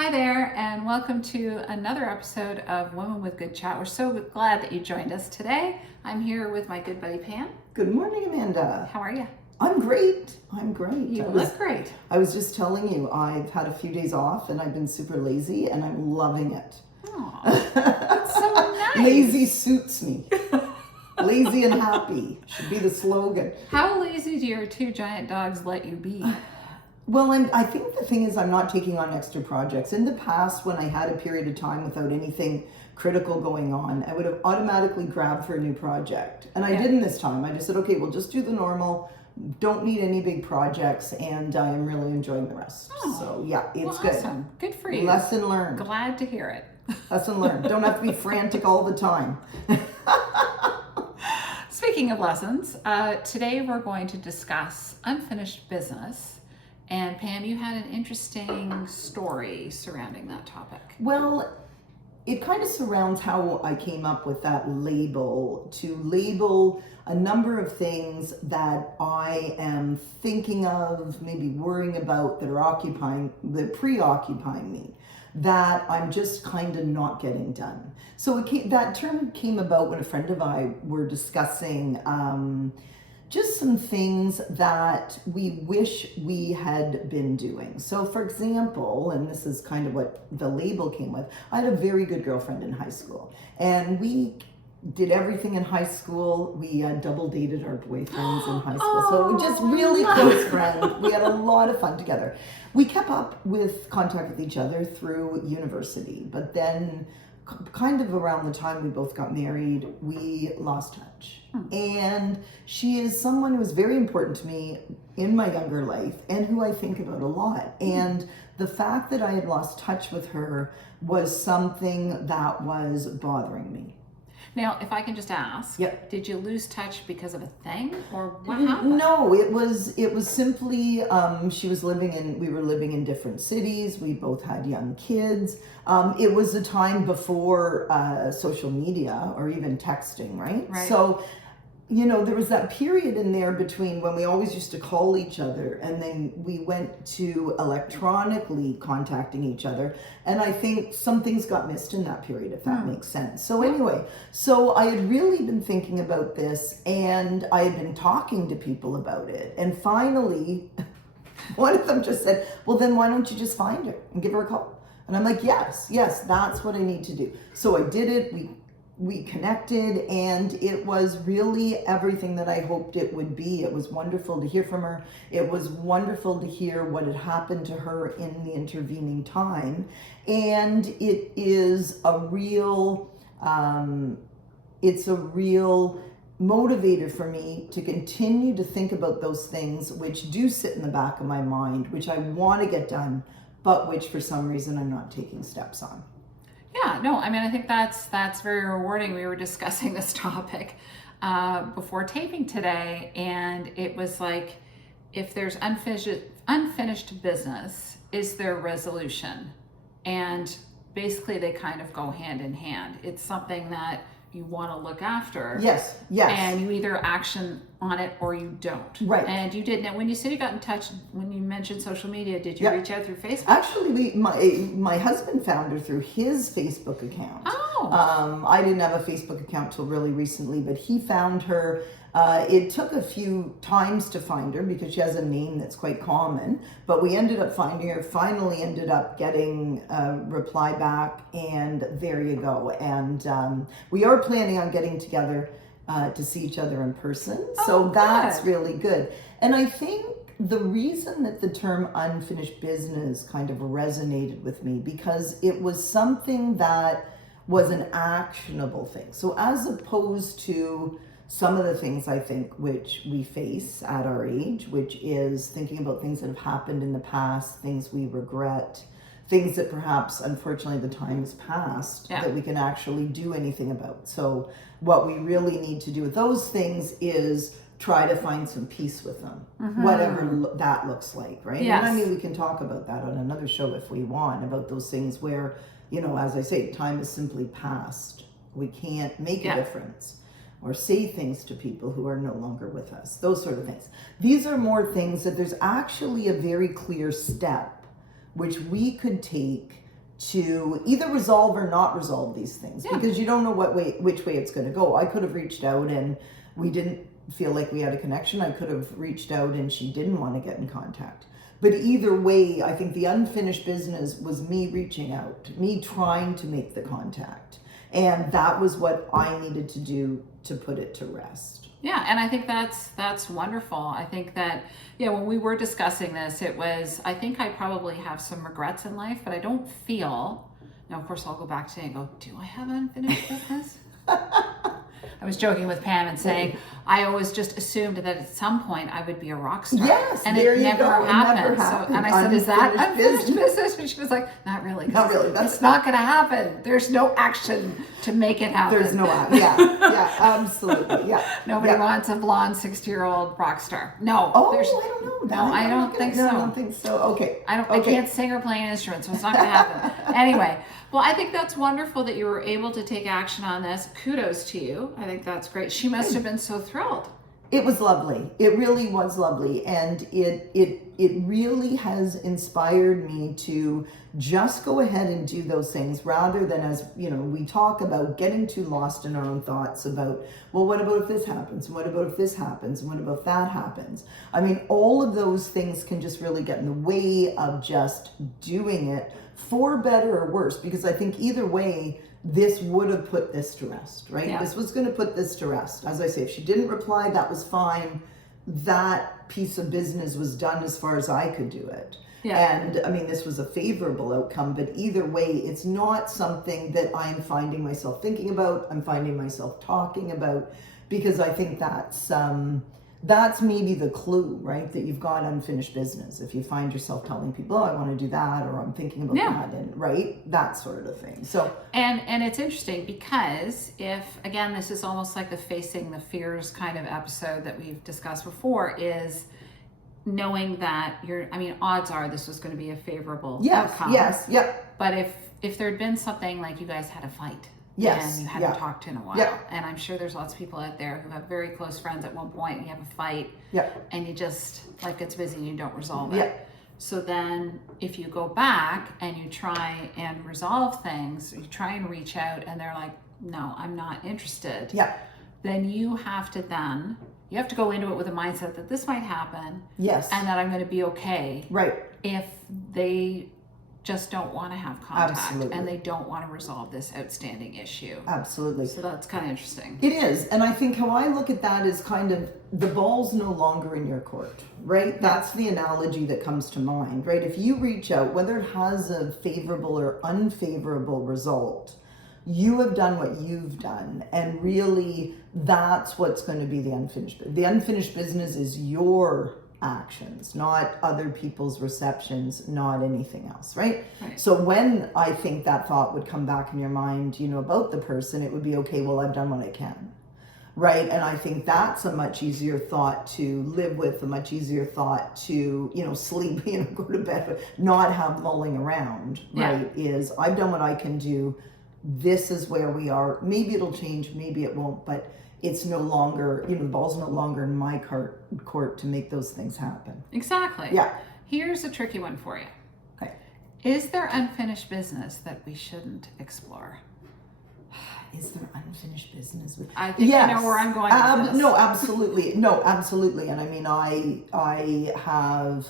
Hi there, and welcome to another episode of Women with Good Chat. We're so glad that you joined us today. I'm here with my good buddy Pam. Good morning, Amanda. How are you? I'm great. I'm great. You look great. I was just telling you, I've had a few days off and I've been super lazy and I'm loving it. Aw, that's so nice. Lazy suits me. Lazy and happy should be the slogan. How lazy do your two giant dogs let you be? Well, I think the thing is I'm not taking on extra projects. In the past, when I had a period of time without anything critical going on, I would have automatically grabbed for a new project. And I didn't this time. I just said, okay, we'll just do the normal. Don't need any big projects, and I am really enjoying the rest. Oh, so yeah, it's well, good. Awesome. Good for you. Lesson learned. Glad to hear it. Lesson learned. Don't have to be frantic all the time. Speaking of lessons, today we're going to discuss unfinished business. And Pam, you had an interesting story surrounding that topic. Well, it kind of surrounds how I came up with that label, to label a number of things that I am thinking of, maybe worrying about, that preoccupying me, that I'm just kind of not getting done. So that term came about when a friend of mine were discussing just some things that we wish we had been doing. So for example, and this is kind of what the label came with, I had a very good girlfriend in high school, and we did everything in high school. We double dated our boyfriends in high school. So we just really close friends. We had a lot of fun together. We kept up with contact with each other through university, but then kind of around the time we both got married, we lost touch. And she is someone who was very important to me in my younger life and who I think about a lot. And the fact that I had lost touch with her was something that was bothering me. Now, if I can just ask, Yep. Did you lose touch because of a thing, or what happened? No, it was simply we were living in different cities. We both had young kids. It was a time before social media or even texting, right? Right. So, there was that period in there between when we always used to call each other and then we went to electronically contacting each other. And I think some things got missed in that period, if that makes sense. So anyway, so I had really been thinking about this and I had been talking to people about it. And finally, one of them just said, well, then why don't you just find her and give her a call? And I'm like, yes, that's what I need to do. So I did it. We connected, and it was really everything that I hoped it would be. It was wonderful to hear from her. It was wonderful to hear what had happened to her in the intervening time. And it is a real, motivator for me to continue to think about those things which do sit in the back of my mind, which I want to get done, but which for some reason I'm not taking steps on. Yeah, no, I mean, I think that's very rewarding. We were discussing this topic before taping today, and it was like, if there's unfinished business, is there resolution? And basically they kind of go hand in hand. It's something that you want to look after. Yes. And you either action on it or you don't. Right. And you did. Now, when you said you got in touch, when you mentioned social media, did you reach out through Facebook? Actually, my husband found her through his Facebook account. Oh. I didn't have a Facebook account till really recently, but he found her. It took a few times to find her because she has a name that's quite common, but we ended up finding her, finally ended up getting a reply back, and there you go. And we are planning on getting together to see each other in person. So that's really good. And I think the reason that the term unfinished business kind of resonated with me, because it was something that was an actionable thing. So as opposed to some of the things I think which we face at our age, which is thinking about things that have happened in the past, things we regret, things that perhaps unfortunately the time has passed that we can actually do anything about. So what we really need to do with those things is try to find some peace with them, whatever that looks like, right? Yes. And I mean, we can talk about that on another show if we want, about those things where, as I say, time is simply past. We can't make a difference or say things to people who are no longer with us, those sort of things. These are more things that there's actually a very clear step which we could take to either resolve or not resolve these things, because you don't know which way it's going to go. I could have reached out and we didn't feel like we had a connection. I could have reached out and she didn't want to get in contact. But either way, I think the unfinished business was me reaching out, me trying to make the contact. And that was what I needed to do to put it to rest. Yeah, and I think that's wonderful. I think that, when we were discussing this, it was, I think I probably have some regrets in life, but I don't feel, now of course I'll go back today and go, do I have unfinished business? I was joking with Pam and saying, I always just assumed that at some point I would be a rock star. Yes, and there it you never go. happened. It never happened. So, and I said, is that Unfinished unfinished business? And she was like, not really. Not really. It's not going to happen. There's no action to make it happen. There's no, yeah, absolutely, yeah. Nobody wants a blonde 60-year-old rock star. No. Oh, I don't know. No, I don't think so. I don't think so. Okay. I can't sing or play an instrument, so it's not going to happen. Anyway, well, I think that's wonderful that you were able to take action on this. Kudos to you. I think that's great. She must have been so thrilled. It was lovely. It really was lovely. And it really has inspired me to just go ahead and do those things rather than, as we talk about, getting too lost in our own thoughts about, well, what about if this happens? And what about if this happens? And what about if that happens? I mean, all of those things can just really get in the way of just doing it, for better or worse, because I think either way, this would have put this to rest, right? Yeah. This was going to put this to rest. As I say, if she didn't reply, that was fine. That piece of business was done as far as I could do it. Yeah. And I mean, this was a favorable outcome, but either way, it's not something that I'm finding myself thinking about, I'm finding myself talking about, because I think that's maybe the clue, right? That you've got unfinished business. If you find yourself telling people, oh, I want to do that, or I'm thinking about that, and right, that sort of thing. So and it's interesting because if, again, this is almost like the facing the fears kind of episode that we've discussed before, is knowing that odds are this was going to be a favorable outcome. But if there'd been something like you guys had a fight. Yes. And you haven't talked in a while. Yeah. And I'm sure there's lots of people out there who have very close friends at one point and you have a fight. Yeah. And you just, life gets busy and you don't resolve Yeah. it. So then if you go back and you try and resolve things, you try and reach out and they're like, no, I'm not interested. Yeah. Then you have to go into it with a mindset that this might happen. Yes. And that I'm going to be okay. Right. If they just don't want to have contact. Absolutely. And they don't want to resolve this outstanding issue. Absolutely. So that's kind of interesting. It is. And I think how I look at that is kind of the ball's no longer in your court, right? That's the analogy that comes to mind, right? If you reach out, whether it has a favorable or unfavorable result, you have done what you've done. And really, that's what's going to be the unfinished business. The unfinished business is your actions, not other people's receptions, not anything else, right? So when I think that thought would come back in your mind, about the person, it would be, okay, well, I've done what I can, right? And I think that's a much easier thought to live with, a much easier thought to, sleep, go to bed with, not have mulling around, right? Is I've done what I can do. This is where we are. Maybe it'll change, maybe it won't, but it's no longer, the ball's no longer in my court to make those things happen. Exactly. Yeah. Here's a tricky one for you. Okay. Is there unfinished business that we shouldn't explore? Is there unfinished business? I think you know where I'm going with this. No, absolutely. No, absolutely. And I mean, I have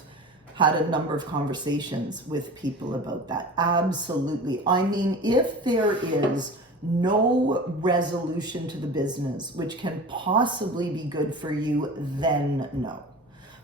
had a number of conversations with people about that. Absolutely. I mean, if there is no resolution to the business, which can possibly be good for you, then no.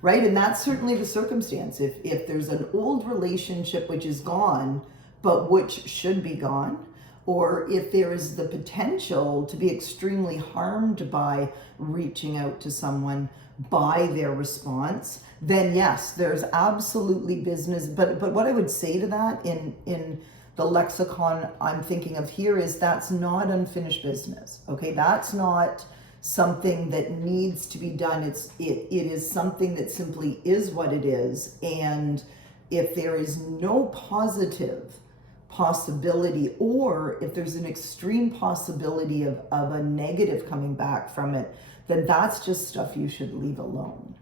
Right? And that's certainly the circumstance. If there's an old relationship which is gone, but which should be gone, or if there is the potential to be extremely harmed by reaching out to someone, by their response, then yes, there's absolutely business. But what I would say to that in the lexicon I'm thinking of here is that's not unfinished business. Okay, that's not something that needs to be done. It is something that simply is what it is. And if there is no positive possibility, or if there's an extreme possibility of a negative coming back from it, then that's just stuff you should leave alone.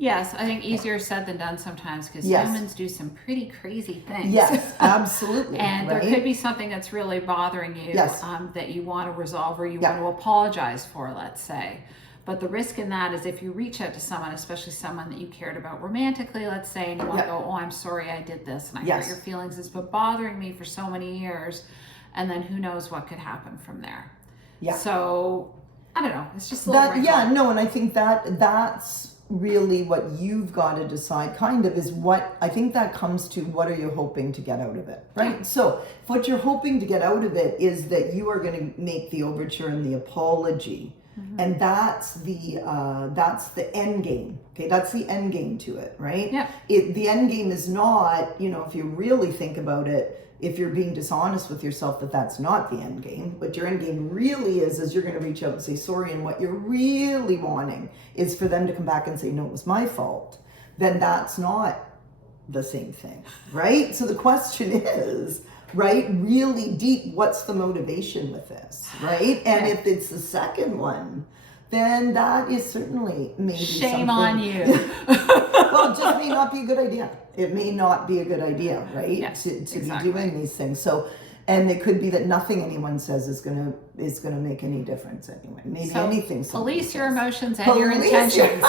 Yes, I think easier said than done sometimes because Yes. humans do some pretty crazy things. Yes, absolutely. And right? there could be something that's really bothering you Yes. that you want to resolve or you Yeah. want to apologize for, let's say. But the risk in that is if you reach out to someone, especially someone that you cared about romantically, let's say, and you want to Yeah. go, oh, I'm sorry I did this and I Yes. hurt your feelings. It's been bothering me for so many years. And then who knows what could happen from there. Yeah. So, I don't know. It's just a little That, yeah, no, and I think that's really what you've got to decide kind of is what I think that comes to what are you hoping to get out of it, right? Yeah. So what you're hoping to get out of it is that you are going to make the overture and the apology. And that's the end game. Okay, that's the end game to it, right? Yeah. The end game is not, if you really think about it, if you're being dishonest with yourself, that's not the end game. What your end game really is you're going to reach out and say sorry. And what you're really wanting is for them to come back and say, no, it was my fault. Then that's not the same thing, right? So the question is, right, really deep, what's the motivation with this, right? And if it's the second one, then that is certainly maybe Shame something. on you. Well, it just may not be a good idea. It may not be a good idea, right? Yes, to exactly. be doing these things. So, and it could be that nothing anyone says is gonna make any difference anyway. Maybe So anything. somebody police your says. emotions and your Police intentions.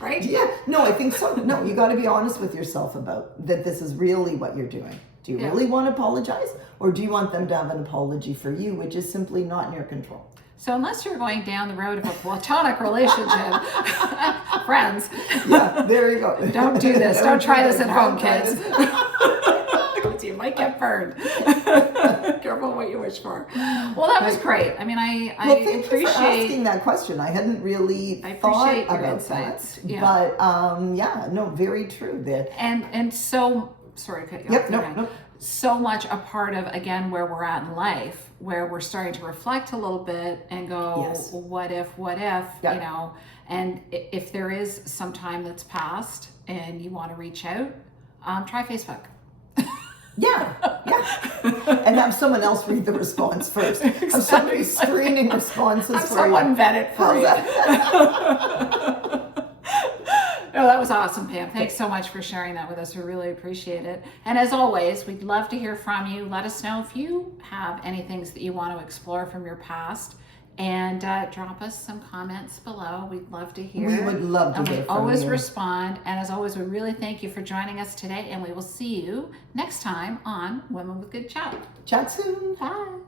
Right? Yeah, no, I think so. No, you got to be honest with yourself about that. This is really what you're doing. Do you Yeah. really want to apologize, or do you want them to have an apology for you, which is simply not in your control? So unless you're going down the road of a platonic relationship, friends, Yeah, there you go. don't do this. Don't try this at home, Don't try kids. this. Because you might get burned. Careful what you wish for. Well, that was great. I mean, I Well, thank you for appreciate. asking that question. I hadn't really I thought appreciate your about insights. that. Yeah. But yeah, no, very true. That And so sorry to cut you Yep, off. no, Okay. no. So much a part of again where we're at in life, where we're starting to reflect a little bit and go, Yes. well, what if, Yeah. and if there is some time that's passed and you want to reach out, try Facebook. yeah, and have someone else read the response first. Have somebody screening responses Have for someone you. vet it for How's you. that? No, that was awesome, Pam. Thanks so much for sharing that with us. We really appreciate it. And as always, we'd love to hear from you. Let us know if you have any things that you want to explore from your past. And drop us some comments below. We'd love to hear. We would love to And hear we from always you. respond. And as always, we really thank you for joining us today. And we will see you next time on Women with Good Chat. Chat soon. Bye.